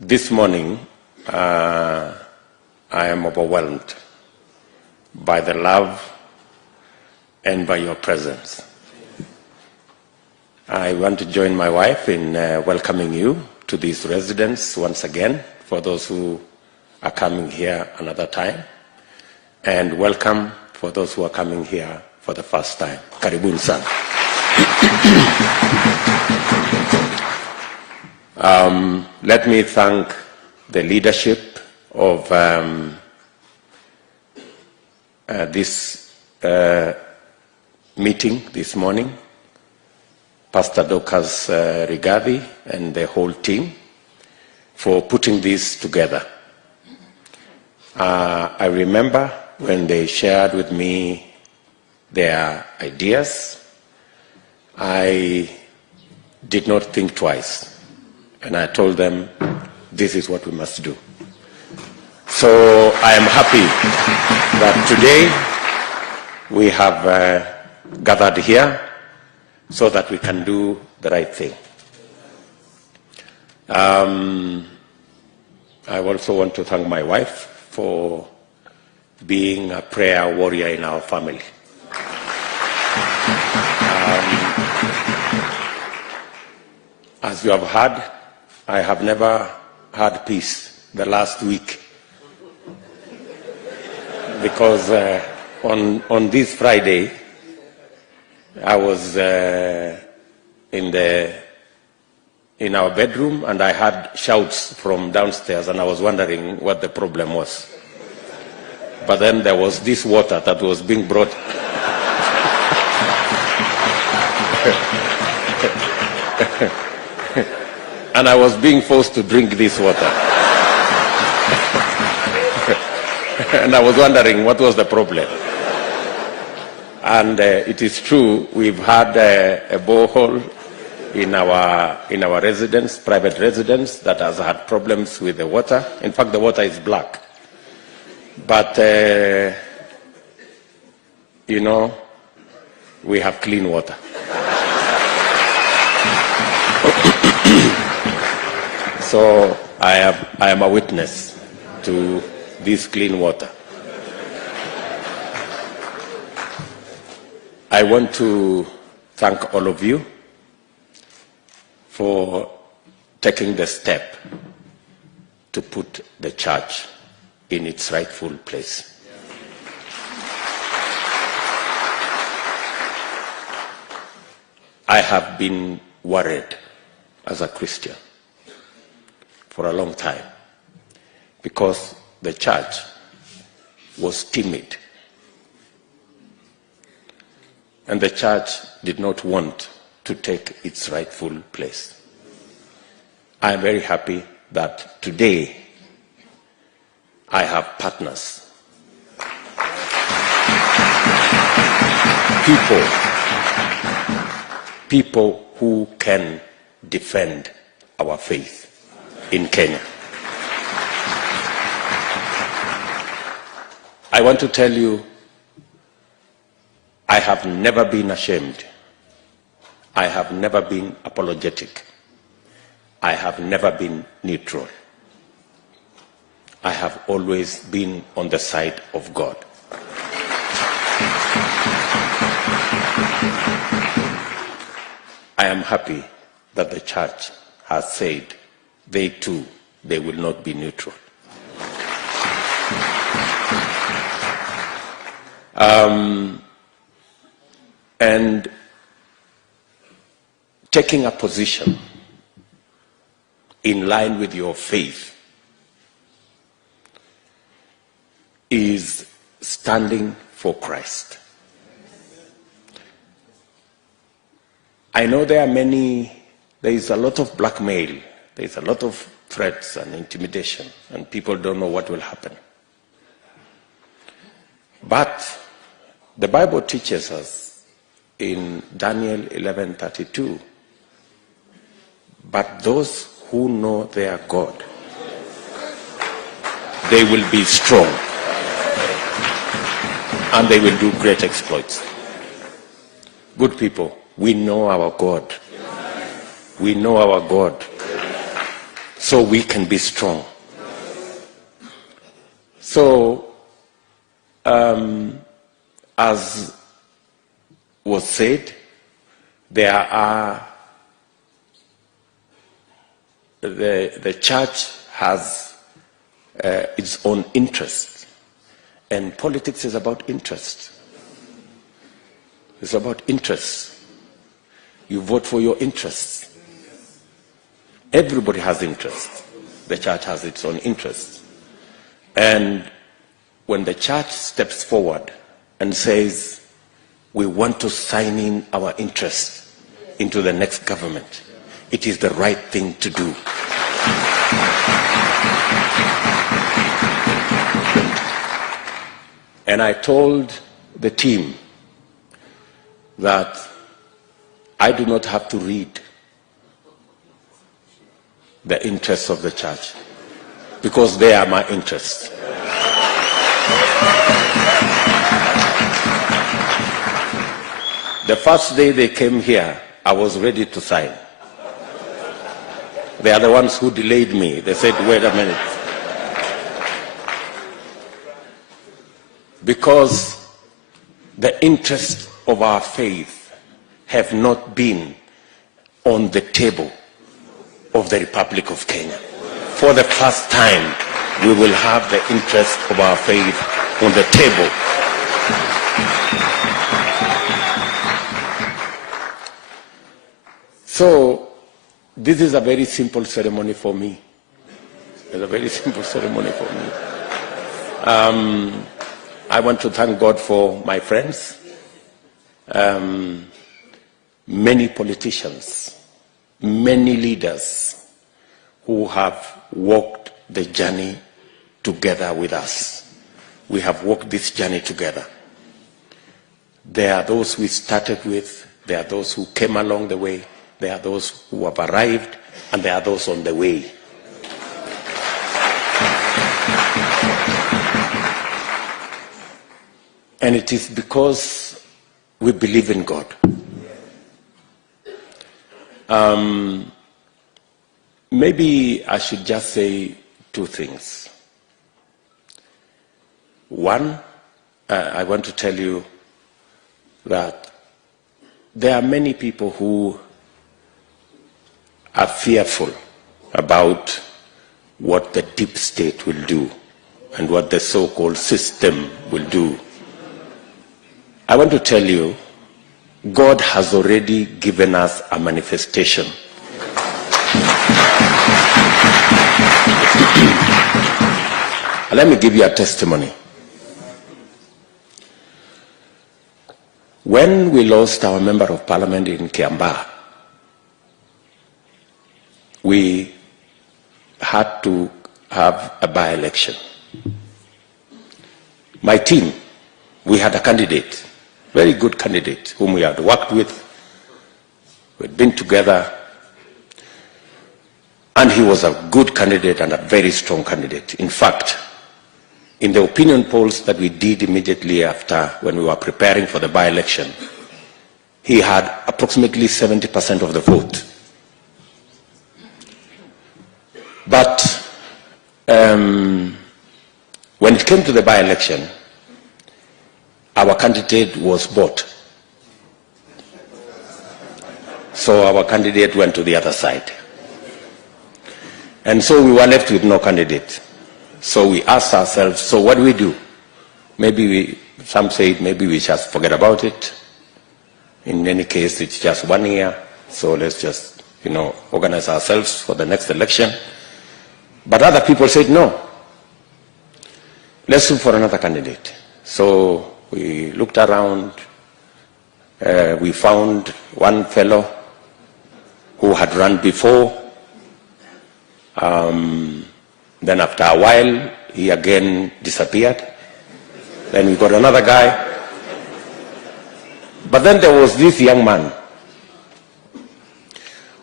This morning, I am overwhelmed by the love and by your presence. I want to join my wife in welcoming you to this residence once again, for those who are coming here another time, and welcome for those who are coming here for the first time. Karibuni sana. Let me thank the leadership of this meeting this morning, Pastor Dokas Rigathi and the whole team, for putting this together. I remember when they shared with me their ideas, I did not think twice. And I told them, this is what we must do. So I am happy that today we have gathered here so that we can do the right thing. I also want to thank my wife for being a prayer warrior in our family. As you have heard, I have never had peace the last week, because on this Friday I was in our bedroom and I had shouts from downstairs and I was wondering what the problem was. But then there was this water that was being brought. And I was being forced to drink this water. And I was wondering what was the problem. And it is true, we've had a borehole in our residence, private residence, that has had problems with the water. In fact, the water is black. But, you know, we have clean water. So I am a witness to this clean water. I want to thank all of you for taking the step to put the church in its rightful place. I have been worried as a Christian for a long time, because the church was timid and the church did not want to take its rightful place. I am very happy that today I have partners, people who can defend our faith in Kenya. I want to tell you, I have never been ashamed. I have never been apologetic. I have never been neutral. I have always been on the side of God. I am happy that the church has said they too, they will not be neutral. And taking a position in line with your faith is standing for Christ. I know there is a lot of blackmail, there is a lot of threats and intimidation, and people don't know what will happen. But the Bible teaches us in Daniel 11:32, but those who know their God, they will be strong and they will do great exploits. Good people, we know our God. We know our God. so we can be strong. So, as was said, there are, the church has its own interests, and politics is about interest. It's about interests. You vote for your interests. Everybody has interests. The church has its own interests. And when the church steps forward and says, we want to sign in our interests into the next government, it is the right thing to do. And I told the team that I do not have to read the interests of the church, because they are my interests. The first day they came here, I was ready to sign. They are the ones who delayed me. They said, wait a minute. Because the interests of our faith have not been on the table of the Republic of Kenya. For the first time, we will have the interest of our faith on the table. So, this is a very simple ceremony for me. It's a very simple ceremony for me. I want to thank God for my friends, many politicians, many leaders who have walked the journey together with us. We have walked this journey together. There are those we started with, there are those who came along the way, there are those who have arrived, and there are those on the way. And it is because we believe in God. Maybe I should just say two things. One, I want to tell you that there are many people who are fearful about what the deep state will do and what the so-called system will do. I want to tell you, God has already given us a manifestation. Let me give you a testimony. When we lost our member of parliament in Kiambaa, we had to have a by-election. My team, we had a candidate, very good candidate, whom we had worked with. We had been together, and he was a good candidate and a very strong candidate. In fact, in the opinion polls that we did immediately after, when we were preparing for the by-election, he had approximately 70% of the vote. But when it came to the by-election, our candidate was bought. So our candidate went to the other side. And so we were left with no candidate. So we asked ourselves, so what do we do? Maybe some say maybe we just forget about it. In any case, it's just 1 year. So let's just, organize ourselves for the next election. But other people said, no, let's look for another candidate. So we looked around, we found one fellow who had run before. Then after a while, he again disappeared. Then we got another guy. But then there was this young man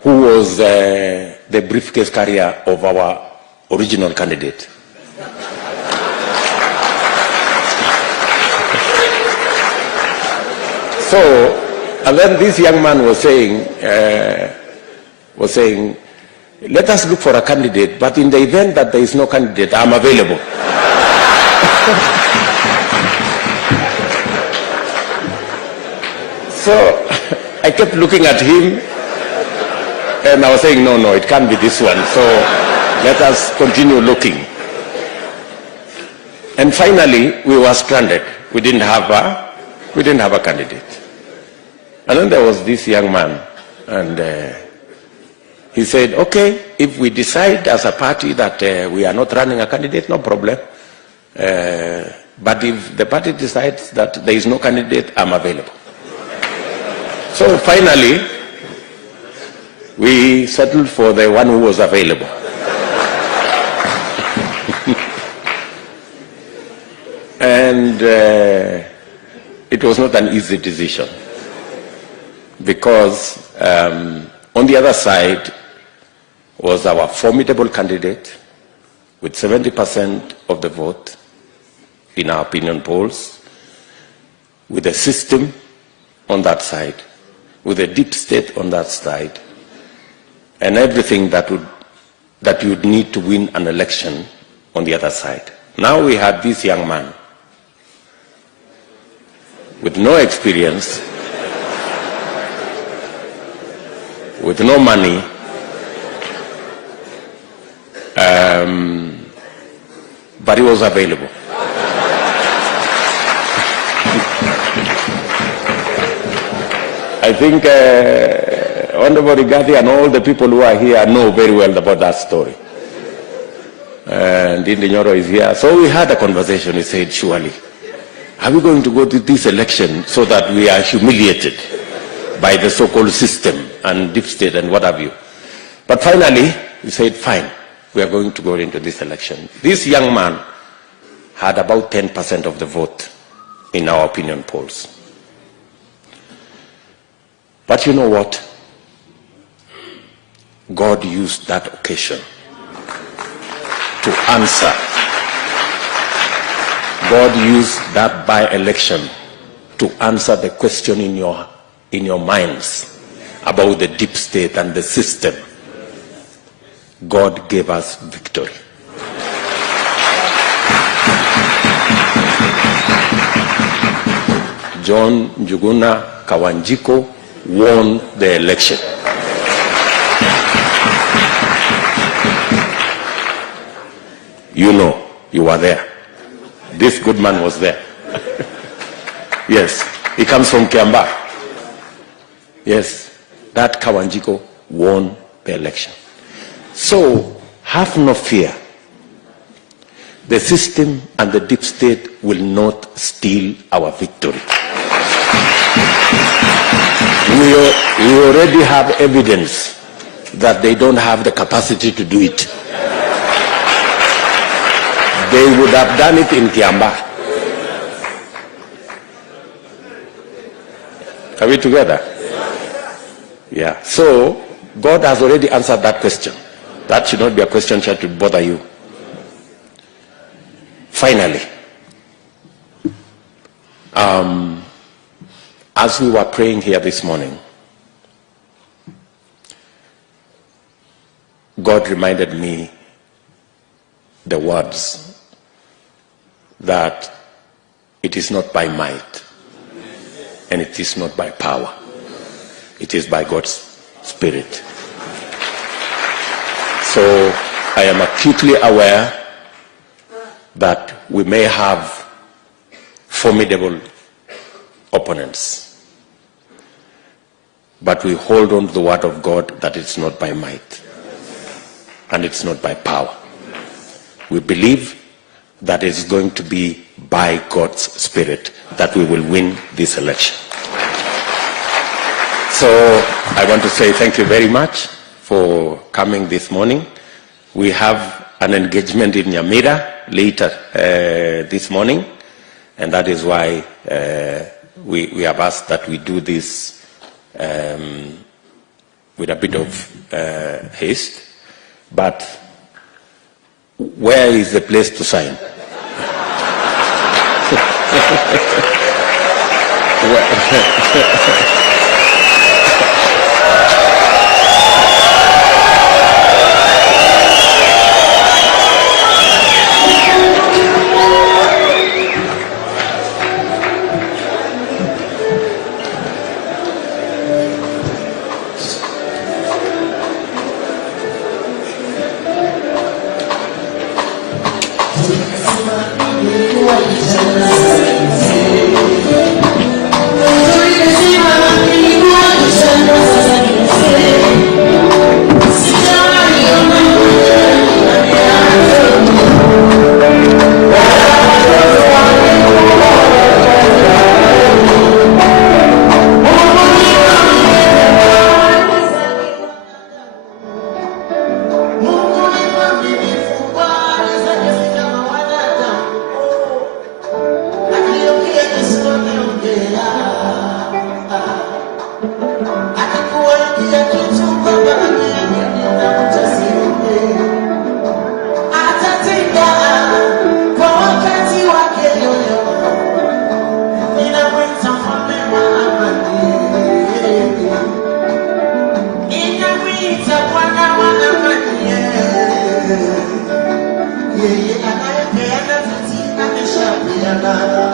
who was the briefcase carrier of our original candidate. So, and then this young man was saying, let us look for a candidate, but in the event that there is no candidate, I'm available. So I kept looking at him, and I was saying, no, it can't be this one. So let us continue looking. And finally, we were stranded. We didn't have a candidate. And then there was this young man, and he said, okay, if we decide as a party that we are not running a candidate, no problem. But if the party decides that there is no candidate, I'm available. So finally, we settled for the one who was available. And it was not an easy decision, because on the other side was our formidable candidate with 70% of the vote in our opinion polls, with a system on that side, with a deep state on that side, and everything that you'd need to win an election on the other side. Now we had this young man with no experience, with no money, but he was available. I think Honorable Rigathi and all the people who are here know very well about that story. And Ndindi Nyoro is here. So we had a conversation. We said, surely, are we going to go to this election so that we are humiliated by the so-called system and deep state and what have you? But finally, we said, fine, we are going to go into this election. This young man had about 10% of the vote in our opinion polls. But you know what? God used that occasion to answer. God used that by-election to answer the question in your minds about the deep state and the system. God gave us victory. John Njuguna Kawanjiko won the election. You know, you were there. This good man was there. Yes, he comes from Kiamba. Yes, that Kawanjiko won the election. So, have no fear. The system and the deep state will not steal our victory. We already have evidence that they don't have the capacity to do it. They would have done it in Kiamba. Are we together? Yeah. So, God has already answered that question. That should not be a question that should bother you. Finally, as we were praying here this morning, God reminded me the words that it is not by might and it is not by power. It is by God's Spirit. So I am acutely aware that we may have formidable opponents, but we hold on to the word of God that it's not by might and it's not by power. We believe that it's going to be by God's Spirit that we will win this election. So I want to say thank you very much for coming this morning. We have an engagement in Nyamira later this morning, and that is why we have asked that we do this with a bit of haste. But where is the place to sign? Yeah,